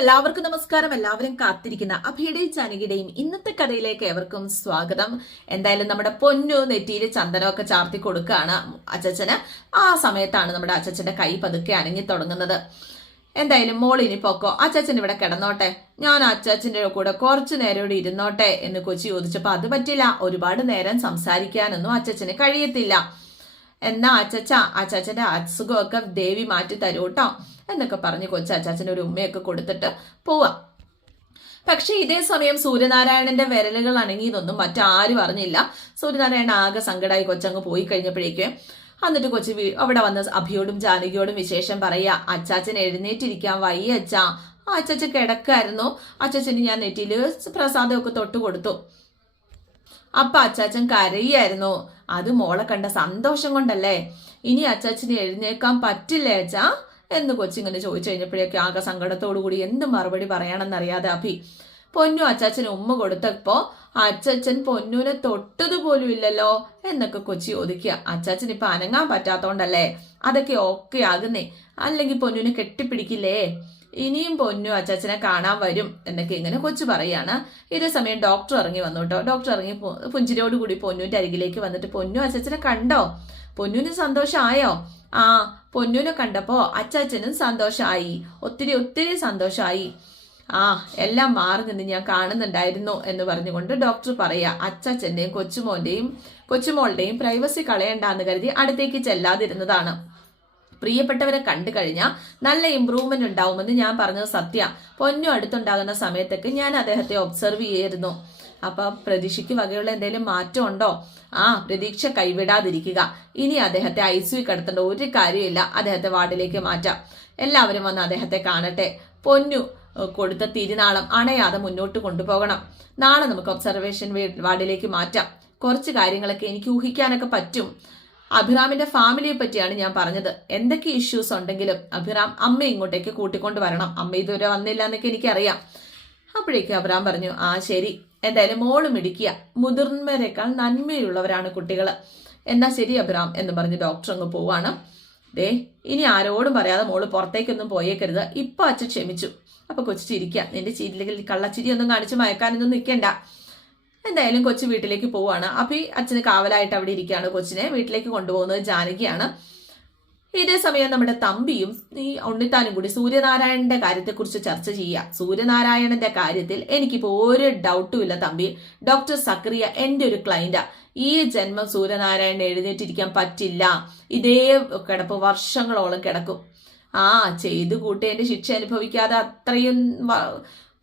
എല്ലാവർക്കും നമസ്കാരം. എല്ലാവരും കാത്തിരിക്കുന്ന അഭിയുടെയും ജാനകിയുടെയും ഇന്നത്തെ കഥയിലേക്ക് ഏവർക്കും സ്വാഗതം. എന്തായാലും നമ്മുടെ പൊന്നു നെറ്റിയിൽ ചന്ദനമൊക്കെ ചാർത്തി കൊടുക്കുകയാണ് അച്ചച്ചന്. ആ സമയത്താണ് നമ്മുടെ അച്ചച്ചന്റെ കൈ പതുക്കെ അനങ്ങി തുടങ്ങുന്നത്. എന്തായാലും മോൾ ഇനി പൊക്കോ? അച്ചച്ചൻ ഇവിടെ കിടന്നോട്ടെ. ഞാൻ അച്ചാച്ചന്റെ കൂടെ കുറച്ചു നേരം ഇവിടെ ഇരുന്നോട്ടെ എന്ന് കൊച്ചി ചോദിച്ചപ്പോൾ അത് പറ്റില്ല. ഒരുപാട് നേരം സംസാരിക്കാനൊന്നും അച്ചച്ചന് കഴിയത്തില്ല. എന്നാ അച്ചച്ച അച്ചാച്ചന്റെ അസുഖമൊക്കെ ദേവി മാറ്റി തരൂ കേട്ടോ എന്നൊക്കെ പറഞ്ഞ് കൊച്ചു അച്ചാച്ചന് ഒരു ഉമ്മയൊക്കെ കൊടുത്തിട്ട് പോവാം. പക്ഷെ ഇതേ സമയം സൂര്യനാരായണന്റെ വിരലുകൾ അണങ്ങിയതൊന്നും മറ്റാരും അറിഞ്ഞില്ല. സൂര്യനാരായണൻ ആകെ സങ്കടമായി കൊച്ചങ്ങ് പോയി കഴിഞ്ഞപ്പോഴേക്കും എന്നിട്ട് കൊച്ചു അവിടെ വന്ന അഭിയോടും ജാനകിയോടും വിശേഷം പറയാ അച്ചാച്ചൻ എഴുന്നേറ്റിരിക്കാൻ വയ്യ അച്ചാ. ആ അച്ചാച്ച കിടക്കായിരുന്നു. അച്ചാച്ചന് ഞാൻ നെറ്റിയിൽ പ്രസാദമൊക്കെ തൊട്ട് കൊടുത്തു. അപ്പ അച്ചാച്ചൻ കരയായിരുന്നു. അത് മോളെ കണ്ട സന്തോഷം കൊണ്ടല്ലേ? ഇനി അച്ചാച്ചന് എഴുന്നേക്കാൻ പറ്റില്ലേ അച്ഛാ എന്ന് കൊച്ചിങ്ങനെ ചോദിച്ചു കഴിഞ്ഞപ്പോഴേക്കും ആകെ സങ്കടത്തോടു കൂടി എന്ത് മറുപടി പറയണമെന്നറിയാതെ അഭി. പൊന്നു അച്ചാച്ചന് ഉമ്മ കൊടുത്തപ്പോ അച്ചച്ചൻ പൊന്നുനെ തൊട്ടതുപോലും ഇല്ലല്ലോ എന്നൊക്കെ കൊച്ചി ഒതുക്കിയ അച്ചാച്ചൻ ഇപ്പൊ അനങ്ങാൻ പറ്റാത്തോണ്ടല്ലേ? അതൊക്കെ ഓക്കെ ആകുന്നേ. അല്ലെങ്കിൽ പൊന്നുനെ കെട്ടിപ്പിടിക്കില്ലേ? ഇനിയും പൊന്നു അച്ചാച്ചനെ കാണാൻ വരും എന്നൊക്കെ ഇങ്ങനെ കൊച്ചു പറയാണ്. ഇതേ സമയം ഡോക്ടർ ഇറങ്ങി വന്നു കേട്ടോ. ഡോക്ടർ ഇറങ്ങി പുഞ്ചിരിയോട് കൂടി പൊന്നുവിന്റെ അരികിലേക്ക് വന്നിട്ട് പൊന്നു അച്ചാച്ചനെ കണ്ടോ? പൊന്നുവിന് സന്തോഷമായോ ആ പൊന്നുവിനെ കണ്ടപ്പോ അച്ചാച്ചനും സന്തോഷമായി ഒത്തിരി ഒത്തിരി സന്തോഷമായി ആ എല്ലാം മാറി നിന്ന് ഞാൻ കാണുന്നുണ്ടായിരുന്നു എന്ന് പറഞ്ഞുകൊണ്ട് ഡോക്ടർ പറയാ അച്ചാച്ചന്റെയും കൊച്ചുമോന്റെയും കൊച്ചുമോളുടെയും പ്രൈവസി കളയണ്ടെന്ന് കരുതി അടുത്തേക്ക് ചെല്ലാതിരുന്നതാണ്. പ്രിയപ്പെട്ടവരെ കണ്ടു കഴിഞ്ഞാൽ നല്ല ഇമ്പ്രൂവ്മെന്റ് ഉണ്ടാവുമെന്ന് ഞാൻ പറഞ്ഞത് സത്യ. പൊന്നു അടുത്തുണ്ടാകുന്ന സമയത്തൊക്കെ ഞാൻ അദ്ദേഹത്തെ ഒബ്സർവ് ചെയ്യായിരുന്നു അപ്പൊ പ്രതീക്ഷയ്ക്ക് വകയുള്ള എന്തെങ്കിലും മാറ്റം ഉണ്ടോ? ആ പ്രതീക്ഷ കൈവിടാതിരിക്കുക. ഇനി അദ്ദേഹത്തെ ഐ സി കിടത്തേണ്ട ഒരു കാര്യമില്ല അദ്ദേഹത്തെ വാർഡിലേക്ക് മാറ്റാം. എല്ലാവരും വന്ന് അദ്ദേഹത്തെ കാണട്ടെ. പൊന്നു കൊടുത്ത തിരുനാളം അണയാതെ മുന്നോട്ട് കൊണ്ടുപോകണം. നാളെ നമുക്ക് ഒബ്സർവേഷൻ വാർഡിലേക്ക് മാറ്റാം. കുറച്ച് കാര്യങ്ങളൊക്കെ എനിക്ക് ഊഹിക്കാനൊക്കെ പറ്റും. അഭിറാമിന്റെ ഫാമിലിയെ പറ്റിയാണ് ഞാൻ പറഞ്ഞത്. എന്തൊക്കെ ഇഷ്യൂസ് ഉണ്ടെങ്കിലും അഭിറാം അമ്മ ഇങ്ങോട്ടേക്ക് കൂട്ടിക്കൊണ്ട് വരണം. അമ്മ ഇതുവരെ വന്നില്ല എന്നൊക്കെ എനിക്കറിയാം. അപ്പോഴേക്കും അഭിറാം പറഞ്ഞു ആ ശരി. എന്തായാലും മോൾ മിടിക്കുക മുതിർന്നവരെക്കാൾ നന്മയുള്ളവരാണ് കുട്ടികൾ എന്നാ ശരി അഭിറാം എന്ന് പറഞ്ഞ് ഡോക്ടർ അങ്ങ് പോവാണ്. ദേ ഇനി ആരോടും പറയാതെ മോൾ പുറത്തേക്കൊന്നും പോയേക്കരുത്. ഇപ്പൊ അച്ഛൻ ക്ഷമിച്ചു. അപ്പൊ കൊച്ചു ചിരിക്കുക നിന്റെ ചിരിയിൽ കള്ളച്ചിരി ഒന്നും കാണിച്ച് മയക്കാനൊന്നും നിൽക്കണ്ട. എന്തായാലും കൊച്ചു വീട്ടിലേക്ക് പോവുകയാണ് ഈ അച്ഛന് കാവലായിട്ട് അവിടെ ഇരിക്കുകയാണ് കൊച്ചിനെ. വീട്ടിലേക്ക് കൊണ്ടുപോകുന്നത് ജാനകിയാണ്. ഇതേ സമയം നമ്മുടെ തമ്പിയും ഈ ഉണ്ണിത്താനും കൂടി സൂര്യനാരായണന്റെ കാര്യത്തെക്കുറിച്ച് ചർച്ച ചെയ്യുക. സൂര്യനാരായണന്റെ കാര്യത്തിൽ എനിക്കിപ്പോ ഒരു ഡൗട്ടും ഇല്ല തമ്പി. ഡോക്ടർ സക്രിയ എന്റെ ഒരു ക്ലൈന്റാ ഈ ജന്മം സൂര്യനാരായണൻ എഴുന്നേറ്റിരിക്കാൻ പറ്റില്ല. ഇതേ കിടപ്പ് വർഷങ്ങളോളം കിടക്കും. ആ ചെയ്തു കൂട്ടിയതിന്റെ ശിക്ഷ അനുഭവിക്കാതെ അത്രയും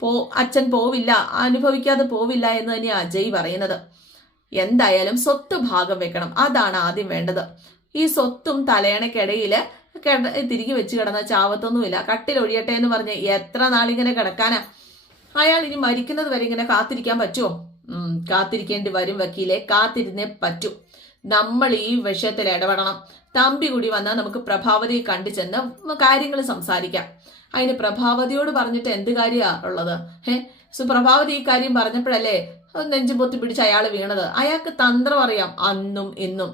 പോ അച്ഛൻ പോവില്ല അനുഭവിക്കാതെ പോവില്ല എന്ന് തന്നെയാണ് അജയ് പറയുന്നത്. എന്തായാലും സ്വത്ത് ഭാഗം വെക്കണം. അതാണ് ആദ്യം വേണ്ടത്. ഈ സ്വത്തും തലയണക്കിടയിൽ കിട- തിരികെ വെച്ച് കിടന്ന ചാവത്തൊന്നുമില്ല. കട്ടിലൊഴിയട്ടെ എന്ന് പറഞ്ഞ് എത്ര നാളിങ്ങനെ കിടക്കാനാ? അയാൾ ഇനി മരിക്കുന്നത് വരെ ഇങ്ങനെ കാത്തിരിക്കാൻ പറ്റുമോ? കാത്തിരിക്കേണ്ടി വരും വക്കീലെ. കാത്തിരുന്നേ പറ്റൂ. നമ്മൾ ഈ വിഷയത്തിൽ ഇടപെടണം. തമ്പി കൂടി വന്നാൽ നമുക്ക് പ്രഭാവതിയെ കണ്ടു ചെന്ന് കാര്യങ്ങൾ സംസാരിക്കാം. അതിന് പ്രഭാവതിയോട് പറഞ്ഞിട്ട് എന്ത് കാര്യമാ ഉള്ളത്? ഹേ സുപ്രഭാവതി ഈ കാര്യം പറഞ്ഞപ്പോഴല്ലേ നെഞ്ചു പൊത്തി പിടിച്ച് അയാൾ വീണത്. അയാൾക്ക് തന്ത്രം അറിയാം അന്നും ഇന്നും.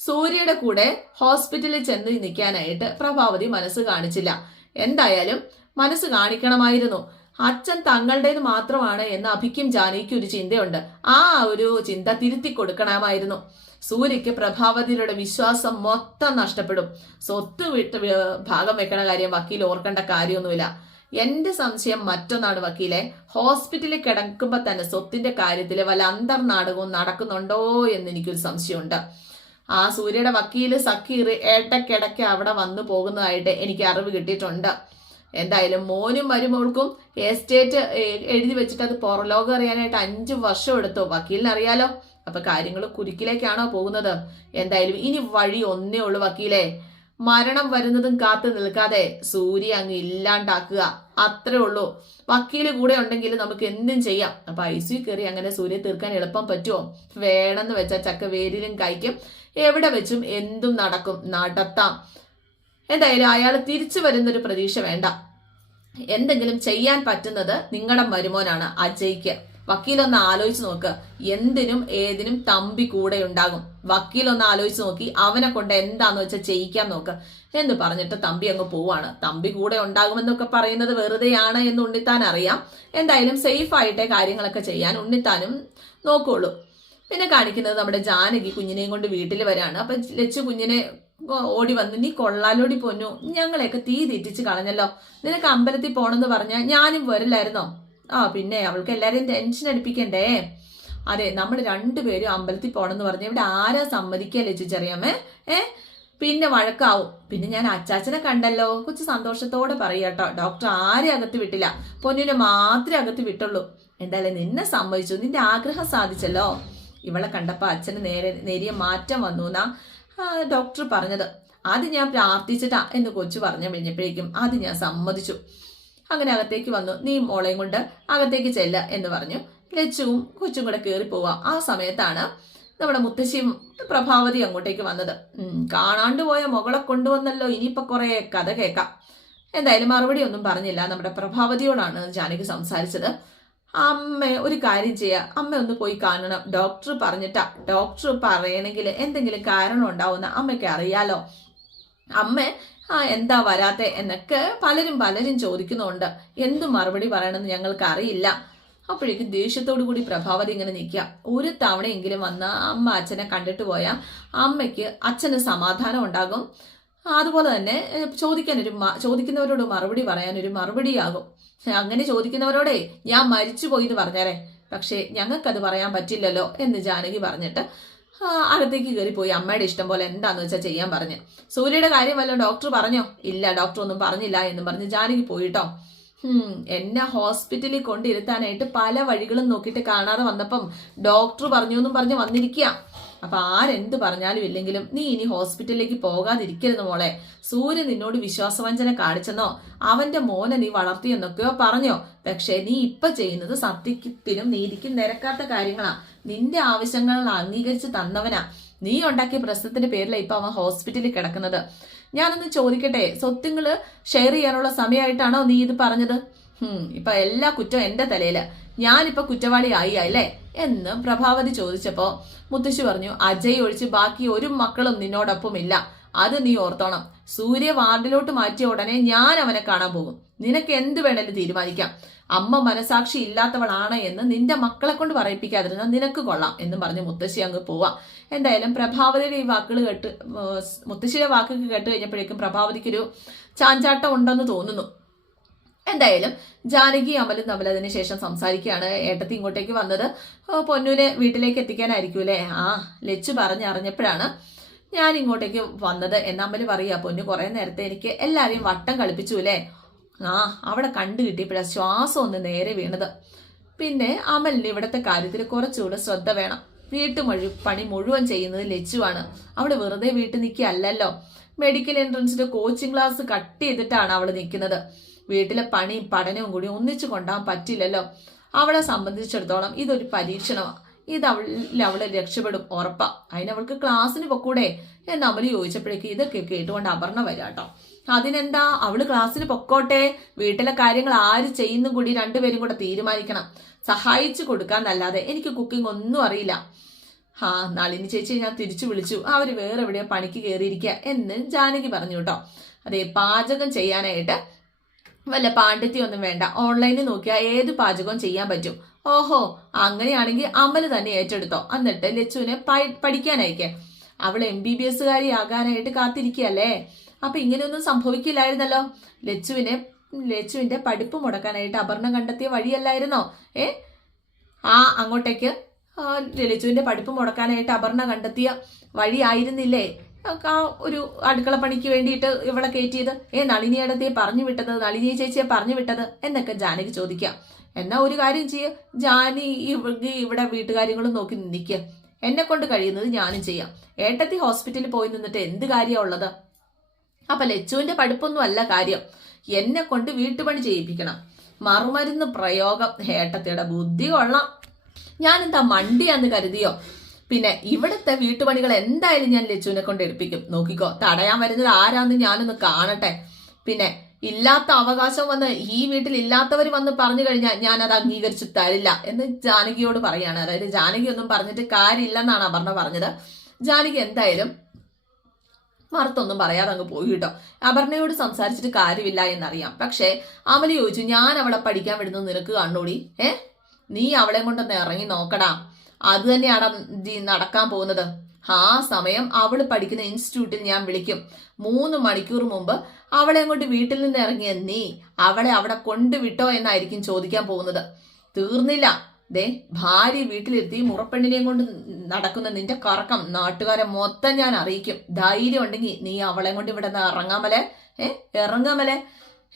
സൂര്യയുടെ കൂടെ ഹോസ്പിറ്റലിൽ ചെന്ന് നിൽക്കാനായിട്ട് പ്രഭാവതി മനസ്സ് കാണിച്ചില്ല. എന്തായാലും മനസ്സ് കാണിക്കണമായിരുന്നു. അച്ഛൻ തങ്ങളുടേത് മാത്രമാണ് എന്ന് അഭിക്കും ജാനകിക്കും ഒരു ചിന്തയുണ്ട്. ആ ഒരു ചിന്ത തിരുത്തി കൊടുക്കണമായിരുന്നു. സൂര്യക്ക് പ്രഭാവതിയിലൂടെ വിശ്വാസം മൊത്തം നഷ്ടപ്പെടും. സ്വത്ത് വിട്ട് ഭാഗം വെക്കണ കാര്യം വക്കീൽ ഓർക്കേണ്ട കാര്യമൊന്നുമില്ല. എന്റെ സംശയം മറ്റൊന്നാണ് വക്കീലെ. ഹോസ്പിറ്റലിൽ കിടക്കുമ്പോ തന്നെ സ്വത്തിന്റെ കാര്യത്തിൽ വല്ല അന്തർനാടകവും നടക്കുന്നുണ്ടോ എന്ന് എനിക്കൊരു സംശയമുണ്ട്. ആ സൂര്യയുടെ വക്കീൽ സക്കീർ ഏട്ടക്കിടയ്ക്ക് അവിടെ വന്നു പോകുന്നതായിട്ട് എനിക്ക് അറിവ് കിട്ടിയിട്ടുണ്ട്. എന്തായാലും മോനും മരുമോൾക്കും എസ്റ്റേറ്റ് എഴുതി വെച്ചിട്ട് അത് പുറലോകം അറിയാനായിട്ട് അഞ്ചു വർഷം എടുത്തു. വക്കീലിന് അറിയാലോ? അപ്പൊ കാര്യങ്ങൾ കുരുക്കിലേക്കാണോ പോകുന്നത്? എന്തായാലും ഇനി വഴി ഒന്നേ ഉള്ളു വക്കീലെ. മരണം വരുന്നതും കാത്തു നിൽക്കാതെ സൂര്യ അങ്ങ് ഇല്ലാണ്ടാക്കുക. അത്രേ ഉള്ളൂ. വക്കീൽ കൂടെ ഉണ്ടെങ്കിൽ നമുക്ക് എന്തും ചെയ്യാം. അപ്പൊ ഐ സി കയറി അങ്ങനെ സൂര്യ തീർക്കാൻ എളുപ്പം പറ്റുമോ? വേണമെന്ന് വെച്ചാൽ ചക്ക വേരിലും കഴിക്കും എവിടെ വെച്ചും എന്തും നടക്കും. നടത്താം. എന്തായാലും അയാൾ തിരിച്ചു വരുന്നൊരു പ്രതീക്ഷ വേണ്ട. എന്തെങ്കിലും ചെയ്യാൻ പറ്റുന്നത് നിങ്ങളുടെ മരുമോനാണ് അജയ്ക്ക്. വക്കീലൊന്ന് ആലോചിച്ച് നോക്ക്. എന്തിനും ഏതിനും തമ്പി കൂടെ ഉണ്ടാകും. വക്കീലൊന്ന് ആലോചിച്ച് നോക്കി അവനെ കൊണ്ട് എന്താന്ന് വെച്ചാൽ ചെയ്യിക്കാൻ നോക്ക്. എന്ന് പറഞ്ഞിട്ട് തമ്പി അങ്ങ് പോവാണ്. തമ്പി കൂടെ ഉണ്ടാകുമെന്നൊക്കെ പറയുന്നത് വെറുതെയാണ് എന്ന് ഉണ്ണിത്താൻ അറിയാം. എന്തായാലും സേഫ് ആയിട്ടേ കാര്യങ്ങളൊക്കെ ചെയ്യാൻ ഉണ്ണിത്താനും നോക്കുള്ളൂ. പിന്നെ കാണിക്കുന്നത് നമ്മുടെ ജാനകി കുഞ്ഞിനെയും കൊണ്ട് വീട്ടിൽ വരാണ്. അപ്പൊ ലച്ചു കുഞ്ഞിനെ ഓടി വന്ന് നീ കൊള്ളാലോടി പൊന്നു. ഞങ്ങളെയൊക്കെ തീ തെറ്റിച്ച് കളഞ്ഞല്ലോ. നിനക്ക് അമ്പലത്തിൽ പോണെന്ന് പറഞ്ഞാൽ ഞാനും വരില്ലായിരുന്നോ? ആ പിന്നെ അവൾക്ക് എല്ലാരെയും ടെൻഷൻ അടിപ്പിക്കണ്ടേ? അതെ നമ്മൾ രണ്ടുപേരും അമ്പലത്തിൽ പോണെന്ന് പറഞ്ഞ. ഇവിടെ ആരാ സമ്മതിക്കുക ചേച്ചറിയാമേ ഏ? പിന്നെ വഴക്കാവും. പിന്നെ ഞാൻ അച്ചാച്ചനെ കണ്ടല്ലോ. കൊച്ചു സന്തോഷത്തോടെ പറയട്ടോ ഡോക്ടർ ആരെ അകത്ത് വിട്ടില്ല. പൊന്നിനെ മാത്രമേ അകത്ത് വിട്ടുള്ളൂ. എന്തായാലും നിന്നെ സമ്മതിച്ചു. നിന്റെ ആഗ്രഹം സാധിച്ചല്ലോ. ഇവളെ കണ്ടപ്പോ അച്ഛന് നേരെ നേരിയ മാറ്റം വന്നു എന്നാ ഡോക്ടർ പറഞ്ഞത്. അത് ഞാൻ പ്രാർത്ഥിച്ചിട്ടാ എന്ന് കൊച്ചു പറഞ്ഞു കഴിഞ്ഞപ്പോഴേക്കും അത് ഞാൻ സമ്മതിച്ചു. അങ്ങനെ അകത്തേക്ക് വന്നു. നീ മോളെയും കൊണ്ട് അകത്തേക്ക് ചെല്ല എന്ന് പറഞ്ഞു. ലച്ചുവും കൊച്ചും കൂടെ കയറി പോവാ. ആ സമയത്താണ് നമ്മുടെ മുത്തശ്ശിയും പ്രഭാവതി അങ്ങോട്ടേക്ക് വന്നത്. കാണാണ്ട് പോയ മകളെ കൊണ്ടുവന്നല്ലോ. ഇനിയിപ്പൊ കുറെ കഥ കേൾക്കാം. എന്തായാലും മറുപടി ഒന്നും പറഞ്ഞില്ല. നമ്മുടെ പ്രഭാവതിയോടാണ് ജാനകി സംസാരിച്ചത്. അമ്മ ഒരു കാര്യം ചെയ്യുക അമ്മ ഒന്ന് പോയി കാണണം. ഡോക്ടർ പറഞ്ഞിട്ടാ. ഡോക്ടർ പറയണമെങ്കിൽ എന്തെങ്കിലും കാരണം ഉണ്ടാവുന്ന അമ്മയ്ക്ക് അറിയാലോ. അമ്മ ആ എന്താ വരാത്തെ എന്നൊക്കെ പലരും പലരും ചോദിക്കുന്നുണ്ട്. എന്ത് മറുപടി പറയണമെന്ന് ഞങ്ങൾക്ക് അറിയില്ല അപ്പോഴേക്കും ദേഷ്യത്തോടു കൂടി പ്രഭാവതി ഇങ്ങനെ നിൽക്കുക. ഒരു തവണയെങ്കിലും വന്ന് അമ്മ അച്ഛനെ കണ്ടിട്ട് പോയാൽ അമ്മയ്ക്ക് അച്ഛന് സമാധാനം ഉണ്ടാകും. അതുപോലെ തന്നെ ചോദിക്കാൻ ഒരു ചോദിക്കുന്നവരോട് മറുപടി പറയാൻ പറയാനൊരു മറുപടിയാകും. അങ്ങനെ ചോദിക്കുന്നവരോടെ ഞാൻ മരിച്ചു പോയി എന്ന് പറഞ്ഞേരെ. പക്ഷേ ഞങ്ങൾക്കത് പറയാൻ പറ്റില്ലല്ലോ എന്ന് ജാനകി പറഞ്ഞിട്ട് അകത്തേക്ക് കയറിപ്പോയി. അമ്മയുടെ ഇഷ്ടം പോലെ എന്താന്ന് വെച്ചാൽ ചെയ്യാൻ പറഞ്ഞു. സൂര്യയുടെ കാര്യം വല്ല ഡോക്ടർ പറഞ്ഞോ? ഇല്ല ഡോക്ടർ ഒന്നും പറഞ്ഞില്ല എന്നും പറഞ്ഞ് ജാനകി പോയിട്ടോ. എന്നെ ഹോസ്പിറ്റലിൽ കൊണ്ടിരുത്താനായിട്ട് പല വഴികളും നോക്കിയിട്ട് കാണാതെ വന്നപ്പം ഡോക്ടർ പറഞ്ഞു എന്നും പറഞ്ഞ് വന്നിരിക്കുക അപ്പൊ ആരെന്ത് പറഞ്ഞാലും ഇല്ലെങ്കിലും നീ ഇനി ഹോസ്പിറ്റലിലേക്ക് പോകാതിരിക്കരുത് മോളെ. സൂര്യ നിന്നോട് വിശ്വാസവഞ്ചന കാണിച്ചെന്നോ? അവന്റെ മോനെ നീ വളർത്തിയെന്നൊക്കെയോ പറഞ്ഞോ? പക്ഷേ നീ ഇപ്പൊ ചെയ്യുന്നത് സത്യത്തിനും നീതിക്കും നിരക്കാത്ത കാര്യങ്ങളാ. നിന്റെ ആവശ്യങ്ങൾ അംഗീകരിച്ച് തന്നവനാ. നീ ഉണ്ടാക്കിയ പ്രശ്നത്തിന്റെ പേരിലാണ് ഇപ്പൊ അവൻ ഹോസ്പിറ്റലിൽ കിടക്കുന്നത്. ഞാനൊന്ന് ചോദിക്കട്ടെ സ്വത്തുങ്ങൾ ഷെയർ ചെയ്യാനുള്ള സമയമായിട്ടാണോ നീ ഇത് പറഞ്ഞത്? ഇപ്പൊ എല്ലാ കുറ്റവും എന്റെ തലയിൽ. ഞാനിപ്പോ കുറ്റവാളി ആയി അല്ലേ? എന്ന് പ്രഭാവതി ചോദിച്ചപ്പോ മുത്തശ്ശി പറഞ്ഞു അജയ് ഒഴിച്ച് ബാക്കി ഒരു മക്കളും നിന്നോടൊപ്പം ഇല്ല അത് നീ ഓർത്തോണം. സൂര്യ വാർഡിലോട്ട് മാറ്റിയ ഉടനെ ഞാൻ അവനെ കാണാൻ പോകും. നിനക്ക് എന്ത് വേണേലും തീരുമാനിക്കാം. അമ്മ മനസാക്ഷി ഇല്ലാത്തവളാണ് എന്ന് നിന്റെ മക്കളെ കൊണ്ട് പറയിപ്പിക്കാതിരുന്ന നിനക്ക് കൊള്ളാം എന്ന് പറഞ്ഞ് മുത്തശ്ശി അങ്ങ് പോവാം. എന്തായാലും പ്രഭാവതിയുടെ ഈ വാക്കുകൾ കേട്ട് മുത്തശ്ശിയുടെ വാക്കുകൾ കേട്ട് കഴിഞ്ഞപ്പോഴേക്കും പ്രഭാവതിക്കൊരു ചാഞ്ചാട്ടം ഉണ്ടെന്ന് തോന്നുന്നു. എന്തായാലും ജാനകി അമലും തമ്മിൽ അതിന് ശേഷം സംസാരിക്കുകയാണ്. ഏട്ടത്തി ഇങ്ങോട്ടേക്ക് വന്നത് പൊന്നുവിനെ വീട്ടിലേക്ക് എത്തിക്കാനായിരിക്കൂലേ ആ ലച്ചു പറഞ്ഞറിഞ്ഞപ്പോഴാണ് ഞാൻ ഇങ്ങോട്ടേക്ക് വന്നത്. എന്ന് അമ്മൽ പറയാ പൊന്നു കുറെ നേരത്തെ എനിക്ക് എല്ലാവരെയും വട്ടം കളിപ്പിച്ചു അല്ലേ? ആ അവിടെ കണ്ടു കിട്ടിയപ്പോഴാ ശ്വാസം ഒന്ന് നേരെ വീണത്. പിന്നെ അമലിന് ഇവിടുത്തെ കാര്യത്തിൽ കുറച്ചുകൂടെ ശ്രദ്ധ വേണം. വീട്ടുമഴു പണി മുഴുവൻ ചെയ്യുന്നത് ലച്ചുവാണ്. അവിടെ വെറുതെ വീട്ടിൽ നിൽക്കുകയല്ലല്ലോ. മെഡിക്കൽ എൻട്രൻസിന്റെ കോച്ചിങ് ക്ലാസ് കട്ട് ചെയ്തിട്ടാണ് അവൾ നിൽക്കുന്നത്. വീട്ടിലെ പണിയും പഠനവും കൂടി ഒന്നിച്ചു കൊണ്ടാൻ പറ്റില്ലല്ലോ. അവളെ സംബന്ധിച്ചിടത്തോളം ഇതൊരു പരീക്ഷണമാണ് ഇത് അവളിൽ അവൾ രക്ഷപ്പെടും ഉറപ്പാ. അതിനവൾക്ക് ക്ലാസ്സിന് പൊക്കൂടെ എന്ന് അമൽ ചോദിച്ചപ്പോഴേക്ക് ഇതൊക്കെ കേട്ടുകൊണ്ട് അപർണ വരാട്ടോ അതിനെന്താ? അവൾ ക്ലാസ്സിന് പൊക്കോട്ടെ? വീട്ടിലെ കാര്യങ്ങൾ ആര് ചെയ്യുന്നും കൂടി രണ്ടുപേരും കൂടെ തീരുമാനിക്കണം. സഹായിച്ചു കൊടുക്കാന്നല്ലാതെ എനിക്ക് കുക്കിംഗ് ഒന്നും അറിയില്ല. ആ നളിനി ചേച്ചി ഞാൻ തിരിച്ചു വിളിച്ചു. അവർ വേറെ എവിടെയോ പണിക്ക് കയറിയിരിക്കുക എന്ന് ജാനകി പറഞ്ഞു കേട്ടോ അതെ പാചകം ചെയ്യാനായിട്ട് വല്ല പാണ്ഡിത്യൊന്നും വേണ്ട. ഓൺലൈനിൽ നോക്കിയാൽ ഏത് പാചകവും ചെയ്യാൻ പറ്റും. ഓഹോ അങ്ങനെയാണെങ്കിൽ അമൽ തന്നെ ഏറ്റെടുത്തോ. എന്നിട്ട് ലച്ചുവിനെ പഠിക്കാനയക്കേ അവൾ എം ബി ബി എസ്സുകാരി ആകാനായിട്ട് കാത്തിരിക്കുകയല്ലേ അപ്പൊ ഇങ്ങനെയൊന്നും സംഭവിക്കില്ലായിരുന്നല്ലോ. ലച്ചുവിനെ ലച്ചുവിന്റെ പഠിപ്പ് മുടക്കാനായിട്ട് അപർണ കണ്ടെത്തിയ വഴിയല്ലായിരുന്നോ? ഏ? ആ അങ്ങോട്ടേക്ക്. ലച്ചുവിന്റെ പഠിപ്പ് മുടക്കാനായിട്ട് അപർണ കണ്ടെത്തിയ വഴിയായിരുന്നില്ലേ? ആ ഒരു അടുക്കള പണിക്ക് വേണ്ടിയിട്ട് ഇവിടെ കയറ്റിയത് ഏ നളിനിയടത്തെ പറഞ്ഞു വിട്ടത് നളിനി ചേച്ചിയെ പറഞ്ഞു വിട്ടത് എന്നൊക്കെ ജാനകി ചോദിക്കാം എന്നാ ഒരു കാര്യം ചെയ്യുക ജാനി ഇവിടെ വീട്ടുകാര്യങ്ങളും നോക്കി നിൽക്കുക എന്നെ കൊണ്ട് കഴിയുന്നത് ഞാനും ചെയ്യാം. ഏട്ടത്തി ഹോസ്പിറ്റലിൽ പോയി നിന്നിട്ട് എന്ത് കാര്യമുള്ളത് അപ്പൊ ലച്ചുവിന്റെ പഠിപ്പൊന്നും അല്ല കാര്യം. എന്നെ കൊണ്ട് വീട്ടുപണി ചെയ്യിപ്പിക്കണം. മറുമരുന്ന് പ്രയോഗം. ഏട്ടത്തിയുടെ ബുദ്ധി കൊള്ളാം. ഞാനെന്താ മണ്ടിയാന്ന് കരുതിയോ? പിന്നെ ഇവിടുത്തെ വീട്ടുപണികൾ എന്തായാലും ഞാൻ ലച്ചുവിനെ കൊണ്ട് എടുപ്പിക്കും. നോക്കിക്കോ തടയാൻ വരുന്നത് ആരാന്ന് ഞാനൊന്ന് കാണട്ടെ. പിന്നെ ഇല്ലാത്ത അവകാശം വന്ന് ഈ വീട്ടിൽ ഇല്ലാത്തവർ വന്ന് പറഞ്ഞു കഴിഞ്ഞാൽ ഞാൻ അത് അംഗീകരിച്ചു തരില്ല എന്ന് ജാനകിയോട് പറയാണ്. അതായത് ജാനകി ഒന്നും പറഞ്ഞിട്ട് കാര്യമില്ലെന്നാണ് അപർണ പറഞ്ഞത്. ജാനകി എന്തായാലും മറുത്തൊന്നും പറയാതെ അങ്ങ് പോയി കേട്ടോ. അപർണയോട് സംസാരിച്ചിട്ട് കാര്യമില്ല എന്നറിയാം. പക്ഷേ അമലി ചോദിച്ചു ഞാൻ അവളെ പഠിക്കാൻ വിടുന്നത് നിനക്ക് കണ്ണൂടി ഏ? നീ അവളെ കൊണ്ടൊന്ന് ഇറങ്ങി നോക്കടാ. അത് തന്നെയാണ് നടക്കാൻ പോകുന്നത്? ആ സമയം അവൾ പഠിക്കുന്ന ഇൻസ്റ്റിറ്റ്യൂട്ടിൽ ഞാൻ വിളിക്കും. മൂന്ന് മണിക്കൂർ മുമ്പ് അവളെ അങ്ങോട്ട് വീട്ടിൽ നിന്ന് ഇറങ്ങിയ നീ അവളെ അവിടെ കൊണ്ടുവിട്ടോ എന്നായിരിക്കും ചോദിക്കാൻ പോകുന്നത്. തീർന്നില്ല. ദേ ഭാര്യ വീട്ടിലിരുത്തി മുറപ്പെണ്ണിനെയും കൊണ്ട് നടക്കുന്ന നിന്റെ കറക്കം നാട്ടുകാരെ മൊത്തം ഞാൻ അറിയിക്കും. ധൈര്യം ഉണ്ടെങ്കിൽ നീ അവളെ കൊണ്ട് ഇവിടെ നിന്ന് ഇറങ്ങാമലെ ഏ ഇറങ്ങാമലെ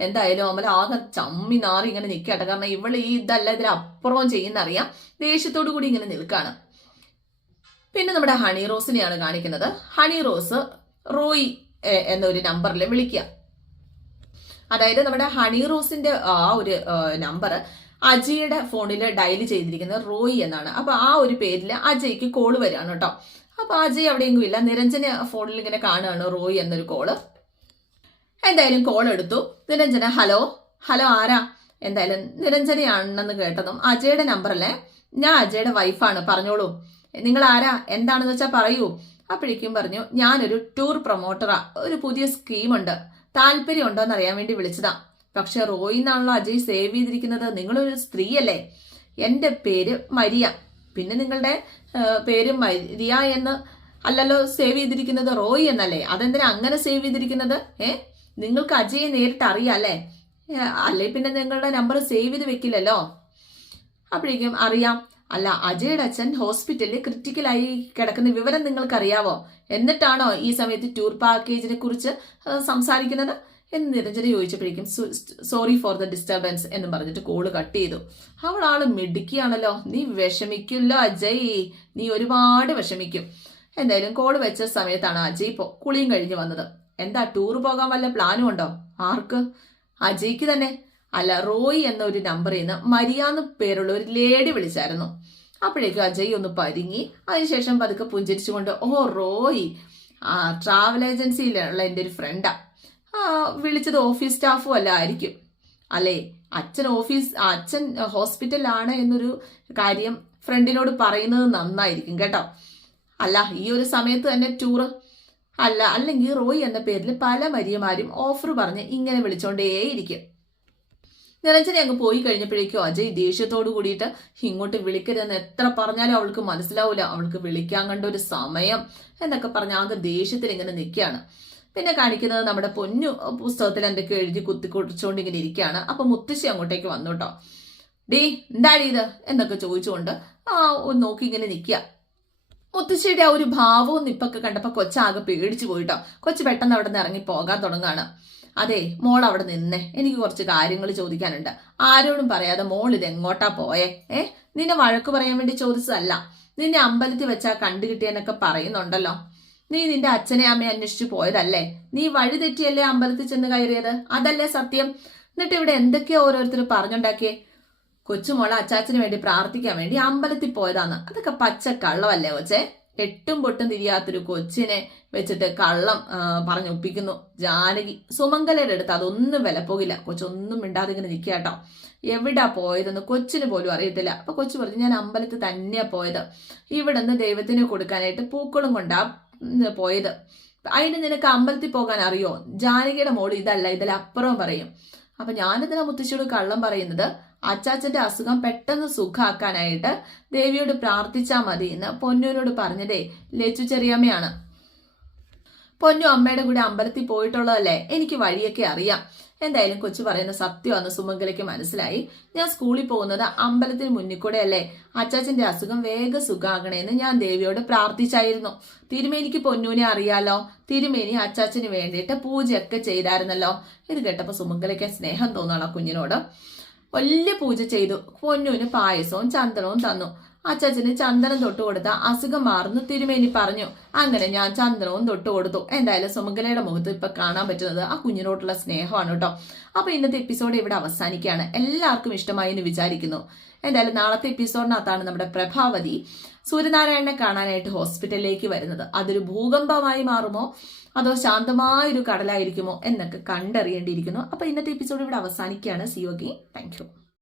എന്തായാലും അമല ആകെ ചമ്മി നാറി ഇങ്ങനെ നിൽക്കട്ടെ കാരണം ഇവൾ ഈ ഇതല്ല ഇതിനപ്പുറവും ചെയ്യുന്നറിയാം ദേഷ്യത്തോടു കൂടി ഇങ്ങനെ നിൽക്കാണ് പിന്നെ നമ്മുടെ ഹണി റോസിനെയാണ് കാണിക്കുന്നത്. ഹണി റോസ് റോയി എന്നൊരു നമ്പറിൽ വിളിക്കുക. അതായത് നമ്മുടെ ഹണി റോസിന്റെ ആ ഒരു നമ്പർ അജയുടെ ഫോണിൽ ഡയൽ ചെയ്തിരിക്കുന്നത് റോയി എന്നാണ്. അപ്പൊ ആ ഒരു പേരിൽ അജയ്ക്ക് കോൾ വരികയാണ് കേട്ടോ. അപ്പൊ അജയ് അവിടെയെങ്കിലും ഇല്ല. നിരഞ്ജന ഫോണിൽ ഇങ്ങനെ കാണുകയാണ് റോയി എന്നൊരു കോൾ. എന്തായാലും കോൾ എടുത്തു. നിരഞ്ജന ഹലോ ഹലോ ആരാ? എന്തായാലും നിരഞ്ജനയാണെന്ന് കേട്ടതും അജയുടെ നമ്പറല്ലേ ഞാൻ അജയുടെ വൈഫാണ് പറഞ്ഞോളൂ. നിങ്ങൾ ആരാ? എന്താണെന്ന് വെച്ചാൽ പറയൂ. അപ്പോഴേക്കും പറഞ്ഞു ഞാനൊരു ടൂർ പ്രൊമോട്ടറാ ഒരു പുതിയ സ്കീമുണ്ട് താല്പര്യം ഉണ്ടോ. എന്ന് അറിയാൻ വേണ്ടി വിളിച്ചതാ. പക്ഷെ റോയി എന്നാണല്ലോ അജയ് സേവ് ചെയ്തിരിക്കുന്നത്. നിങ്ങളൊരു സ്ത്രീയല്ലേ. എന്റെ പേര് മരിയ. പിന്നെ നിങ്ങളുടെ പേര് മരിയ എന്ന് അല്ലല്ലോ സേവ് ചെയ്തിരിക്കുന്നത് റോയി എന്നല്ലേ? അതെന്തിനാ അങ്ങനെ സേവ് ചെയ്തിരിക്കുന്നത്? ഏ? നിങ്ങൾക്ക് അജയെ നേരിട്ട് അറിയാം അല്ലേ? അല്ലെ പിന്നെ നിങ്ങളുടെ നമ്പർ സേവ് ചെയ്ത് വെക്കില്ലല്ലോ? അപ്പോഴേക്കും അറിയാം. അല്ല അജയുടെ അച്ഛൻ ഹോസ്പിറ്റലിൽ ക്രിറ്റിക്കലായി കിടക്കുന്ന വിവരം നിങ്ങൾക്ക് അറിയാവോ എന്നിട്ടാണോ ഈ സമയത്ത് ടൂർ പാക്കേജിനെ കുറിച്ച് സംസാരിക്കുന്നത്? എന്ന് നിരഞ്ജന ചോദിച്ചപ്പോഴേക്കും സോറി ഫോർ ദ ഡിസ്റ്റർബൻസ് എന്ന് പറഞ്ഞിട്ട് കോൾ കട്ട് ചെയ്തു. അവൾ ആൾ മിടുക്കിയാണല്ലോ. നീ വിഷമിക്കില്ലോ അജയ്. നീ ഒരുപാട് വിഷമിക്കും. എന്തായാലും കോൾ വെച്ച സമയത്താണ് അജയ് ഇപ്പോൾ കുളിയും കഴിഞ്ഞ് വന്നത്. എന്താ ടൂർ പോകാൻ വല്ല പ്ലാനും ഉണ്ടോ? ആർക്ക്? അജയ്ക്ക് തന്നെ. അല്ല റോയി എന്ന ഒരു നമ്പറിൽ നിന്ന് മരിയാന്ന് പേരുള്ള ഒരു ലേഡി വിളിച്ചായിരുന്നു. അപ്പോഴേക്കും അജയ് ഒന്ന് പരിങ്ങി അതിനുശേഷം പതുക്കെ പുഞ്ചരിച്ചുകൊണ്ട് ഓ റോയി ആ ട്രാവൽ ഏജൻസിയിലുള്ള എന്റെ ഒരു ഫ്രണ്ടാ വിളിച്ചത് ഓഫീസ് സ്റ്റാഫും അല്ല ആയിരിക്കും. അല്ലേ? അച്ഛൻ ഓഫീസ് അച്ഛൻ ഹോസ്പിറ്റലാണ് എന്നൊരു കാര്യം ഫ്രണ്ടിനോട് പറയുന്നത് നന്നായിരിക്കും കേട്ടോ. അല്ല ഈ ഒരു സമയത്ത് തന്നെ ടൂറ് അല്ല അല്ലെങ്കിൽ റോയ് എന്ന പേരിൽ പല മരിയമാരും ഓഫർ പറഞ്ഞ് ഇങ്ങനെ വിളിച്ചോണ്ടേയിരിക്കും. നിരഞ്ജന അങ്ങ് പോയി കഴിഞ്ഞപ്പോഴേക്കും അജയ് ദേഷ്യത്തോട് കൂടിയിട്ട് ഇങ്ങോട്ട് വിളിക്കരുതെന്ന് എത്ര പറഞ്ഞാലും അവൾക്ക് മനസ്സിലാവൂല. അവൾക്ക് വിളിക്കാൻ കണ്ട ഒരു സമയം എന്നൊക്കെ പറഞ്ഞ് ആകെ ദേഷ്യത്തിൽ ഇങ്ങനെ നിൽക്കുകയാണ്. പിന്നെ കാണിക്കുന്നത് നമ്മുടെ പൊന്നു പുസ്തകത്തിൽ എന്തൊക്കെ എഴുതി കുത്തി കുടിച്ചുകൊണ്ട് ഇങ്ങനെ ഇരിക്കുകയാണ്. അപ്പൊ മുത്തശ്ശി അങ്ങോട്ടേക്ക് വന്നു കേട്ടോ. ഡേ എന്താടി ഇത്? എന്നൊക്കെ ചോദിച്ചുകൊണ്ട് ആ നോക്കി ഇങ്ങനെ നിൽക്കുക. മുത്തശ്ശിയുടെ ആ ഒരു ഭാവവും നിപ്പൊക്കെ കണ്ടപ്പോ കൊച്ചാകെ പേടിച്ചു പോയിട്ടോ. കൊച്ചു പെട്ടെന്ന് അവിടെ നിന്ന് ഇറങ്ങി പോകാൻ തുടങ്ങാണ് അതെ മോൾ അവിടെ നിന്നേ. എനിക്ക് കുറച്ച് കാര്യങ്ങൾ ചോദിക്കാനുണ്ട്. ആരോടും പറയാതെ മോൾ ഇത് എങ്ങോട്ടാ പോയേ? ഏ? നിന്നെ വഴക്ക് പറയാൻ വേണ്ടി ചോദിച്ചതല്ല. നിന്നെ അമ്പലത്തിൽ വെച്ചാ കണ്ടു കിട്ടിയെന്നൊക്കെ പറയുന്നുണ്ടല്ലോ. നീ നിന്റെ അച്ഛനെ അമ്മയെ അന്വേഷിച്ചു പോയതല്ലേ? നീ വഴി തെറ്റിയല്ലേ അമ്പലത്തിൽ ചെന്ന് കയറിയത്? അതല്ലേ സത്യം? എന്നിട്ട് ഇവിടെ എന്തൊക്കെയാ ഓരോരുത്തർ പറഞ്ഞുണ്ടാക്കിയേ? കൊച്ചുമോളെ അച്ചാച്ചന് വേണ്ടി പ്രാർത്ഥിക്കാൻ വേണ്ടി അമ്പലത്തിൽ പോയതാന്ന്. അതൊക്കെ പച്ച കള്ളമല്ലേ കൊച്ചെ? എട്ടും പൊട്ടും തിരിയാത്തൊരു കൊച്ചിനെ വെച്ചിട്ട് കള്ളം പറഞ്ഞു ഒപ്പിക്കുന്നു. ജാനകി സുമംഗലയുടെ അടുത്ത് അതൊന്നും വില പോകില്ല. കൊച്ചൊന്നും മിണ്ടാതെ ഇങ്ങനെ നിൽക്കുക കേട്ടോ. എവിടാ പോയതെന്ന് കൊച്ചിന് പോലും അറിയത്തില്ല. അപ്പൊ കൊച്ചു പറഞ്ഞു ഞാൻ അമ്പലത്തിൽ തന്നെയാ പോയത്. ഇവിടെ നിന്ന് ദൈവത്തിന് കൊടുക്കാനായിട്ട് പൂക്കളും കൊണ്ടാ പോയത്. അതിന് നിനക്ക് അമ്പലത്തിൽ പോകാൻ അറിയോ? ജാനകിയുടെ മോൾ ഇതല്ല ഇതിലപ്പുറം പറയും. അപ്പൊ ഞാനിതിനാ മുത്തശ്ശിയോട് കള്ളം പറയുന്നത് അച്ചാച്ചന്റെ അസുഖം പെട്ടെന്ന് സുഖമാക്കാനായിട്ട് ദേവിയോട് പ്രാർത്ഥിച്ചാൽ മതി എന്ന് പൊന്നുവിനോട് പറഞ്ഞതേ ലച്ചു ചെറിയമ്മയാണ്. പൊന്നു അമ്മയുടെ കൂടെ അമ്പലത്തിൽ പോയിട്ടുള്ളതല്ലേ? എനിക്ക് വഴിയൊക്കെ അറിയാം. എന്തായാലും കൊച്ചു പറയുന്ന സത്യമാണെന്ന് സുമംഗലയ്ക്ക് മനസ്സിലായി. ഞാൻ സ്കൂളിൽ പോകുന്നത് അമ്പലത്തിന് മുന്നിൽ കൂടെ അല്ലേ അച്ചാച്ചന്റെ അസുഖം വേഗം സുഖാകണേന്ന് ഞാൻ ദേവിയോട് പ്രാർത്ഥിച്ചായിരുന്നു. തിരുമേനിക്ക് പൊന്നൂനെ അറിയാലോ? തിരുമേനി അച്ചാച്ചന് വേണ്ടിയിട്ട് പൂജയൊക്കെ ചെയ്തായിരുന്നല്ലോ. ഇത് കേട്ടപ്പോ സുമംഗലയ്ക്ക് സ്നേഹം തോന്നണം കുഞ്ഞിനോട്. വലിയ പൂജ ചെയ്തു. പൊന്നുവിന് പായസവും ചന്ദനവും തന്നു. അച്ചാച്ചന് ചന്ദനം തൊട്ട് കൊടുത്ത അസുഖം മാറുന്നു തിരുമേനി പറഞ്ഞു അങ്ങനെ ഞാൻ ചന്ദനവും തൊട്ട് കൊടുത്തു. എന്തായാലും സുമംഗലയുടെ മുഖത്ത് ഇപ്പൊ കാണാൻ പറ്റുന്നത് ആ കുഞ്ഞിനോടുള്ള സ്നേഹമാണ് കേട്ടോ. അപ്പൊ ഇന്നത്തെ എപ്പിസോഡ് ഇവിടെ അവസാനിക്കുകയാണ്. എല്ലാവർക്കും ഇഷ്ടമായി എന്ന് വിചാരിക്കുന്നു. എന്തായാലും നാളത്തെ എപ്പിസോഡിനകത്താണ് നമ്മുടെ പ്രഭാവതി സൂര്യനാരായണനെ കാണാനായിട്ട് ഹോസ്പിറ്റലിലേക്ക് വരുന്നത്. അതൊരു ഭൂകമ്പമായി മാറുമോ? അതോ ശാന്തമായ ഒരു കടലായിരിക്കുമോ എന്നൊക്കെ കണ്ടറിയേണ്ടിയിരിക്കുന്നു. അപ്പൊ ഇന്നത്തെ എപ്പിസോഡ് ഇവിടെ അവസാനിക്കുകയാണ്. സിയോഗി താങ്ക് യു